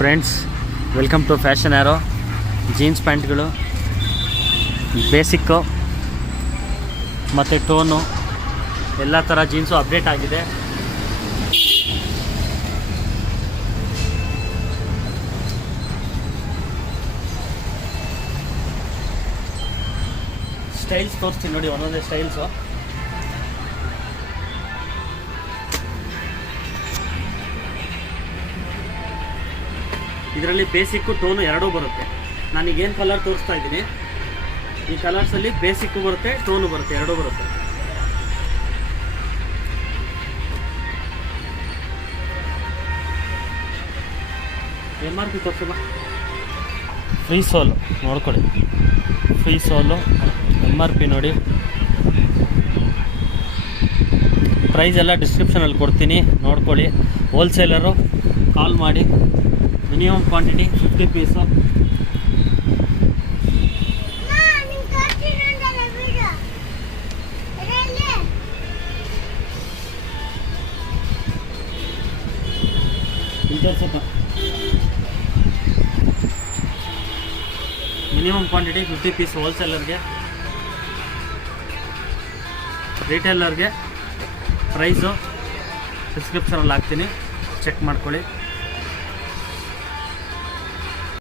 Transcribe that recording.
Friends, welcome to fashion arrow. Jeans ಪ್ಯಾಂಟ್ಗಳು basic ಮತ್ತು tone ಎಲ್ಲ ಥರ ಜೀನ್ಸು ಅಪ್ಡೇಟ್ ಆಗಿದೆ. ಸ್ಟೈಲ್ಸ್ ತೋರಿಸ್ತೀನಿ ನೋಡಿ, ಒಂದೊಂದೇ ಸ್ಟೈಲ್ಸು. ಇದರಲ್ಲಿ ಬೇಸಿಕ್ಕು ಟೋನು ಎರಡೂ ಬರುತ್ತೆ. ನಾನೀಗೇನು ಕಲರ್ ತೋರಿಸ್ತಾ ಇದ್ದೀನಿ, ಈ ಕಲರ್ಸಲ್ಲಿ ಬೇಸಿಕ್ಕು ಬರುತ್ತೆ, ಟೋನು ಬರುತ್ತೆ, ಎರಡೂ ಬರುತ್ತೆ. MRP ತೋರಿಸಲ್ಲ, ಫ್ರೀ ಸೋಲು ನೋಡ್ಕೊಳ್ಳಿ, ಫ್ರೀ ಸೋಲು MRP ನೋಡಿ. ಪ್ರೈಸ್ ಎಲ್ಲ ಡಿಸ್ಕ್ರಿಪ್ಷನಲ್ಲಿ ಕೊಡ್ತೀನಿ, ನೋಡ್ಕೊಳ್ಳಿ. ಹೋಲ್ಸೇಲರು ಕಾಲ್ ಮಾಡಿ. Minimum quantity 50 piece. Minimum quantity 50 piece ಹೋಲ್ಸೇಲರ್ಗೆ. ರಿಟೇಲರ್ಗೆ ಪ್ರೈಸು ಡಿಸ್ಕ್ರಿಪ್ಷನಲ್ಲಿ ಹಾಕ್ತೀನಿ, ಚೆಕ್ ಮಾಡ್ಕೊಳ್ಳಿ.